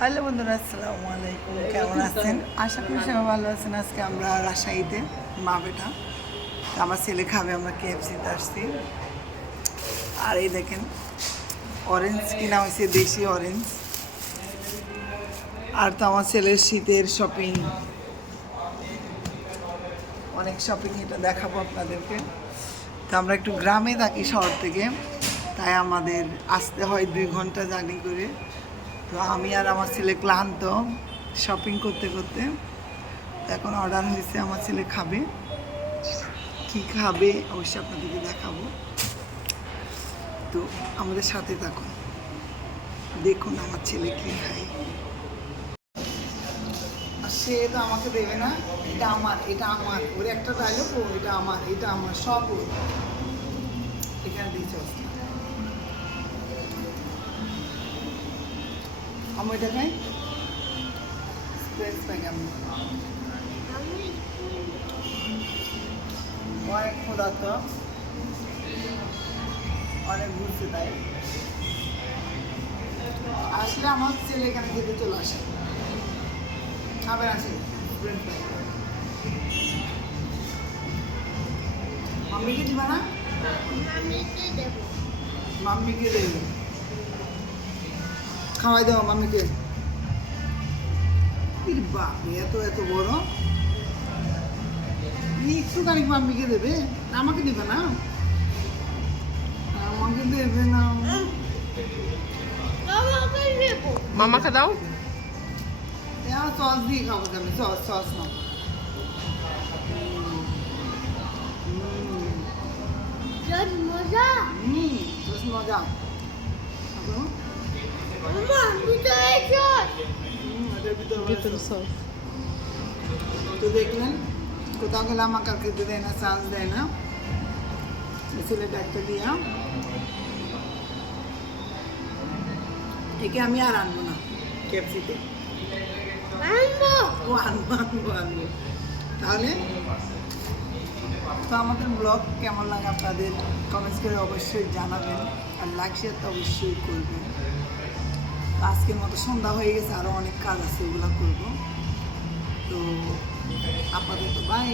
Hello বন্ধুরা, আসসালামু আলাইকুম। কেমন আছেন? আশা করি সবাই ভালো আছেন। আজকে আমরা রাজশাহীতে মা বেটা আমার ছেলে খাবে, আমরা কেএফসিতে আসছি। আর এই দেখেন অরেঞ্জ কিনা হয়েছে, দেশি অরেঞ্জ আর তো আমার ছেলের শীতের শপিং অনেক শপিং এটা দেখাবো আপনাদেরকে। তো আমরা একটু গ্রামে থাকি শহর থেকে, তাই আমাদের আসতে হয় দুই ঘণ্টা জার্নি করে। তো আমি আর আমার ছেলে ক্লান্ত শপিং করতে করতে। এখন অর্ডার হয়েছে আমার ছেলে খাবে। কি খাবে অবশ্যই আপনাদেরকে দেখাবো। তো আমাদের সাথে থাকুন। দেখুন আমার ছেলে কি খায়। সে তো আমাকে দেবে না, এটা আমার এটা আমার। ওর একটা ডায়লগ ও, এটা আমার এটা আমার, সব এখানে দিয়েছে আমি এটা খাই? স্প্রেস পাই আমি অনেক ক্ষুধার্ত অনেক ঘুরছে তাই। আসলে আমার ছেলে এখানে খেতে চলে আসে। খাবেন আসে। মাম্মিকে দিবা না? মাম্মিকে দেবে। খাওয়াই দাও মামিকে। বাপ এত এত বড়? একটুখানি মাম্মিকে দেবে? আমাকে দেবে না? আমাকে দেবে না। মামাকে দাও সস দিয়ে খাব আমি সস সস না মজা। হুম মজা। আচ্ছা। তো দেখলেন কোথাও গেলে আমাকে আর খেতে দেয় না চান্স দেয় না। ছেলেটা একটা দিয়া। একে আমি আর আনব না ক্যাপসিতে। ও আনব আনব আনব। তাহলে তো আমাদের ব্লগ কেমন লাগে আপনাদের? কমেন্টস করে অবশ্যই জানাবেন আর লাইক শেয়ার তো অবশ্যই করবেন। আজকের মতো সন্ধ্যা হয়ে গেছে আরও অনেক কাজ আছে ওগুলো করব। তো আপাতত বাই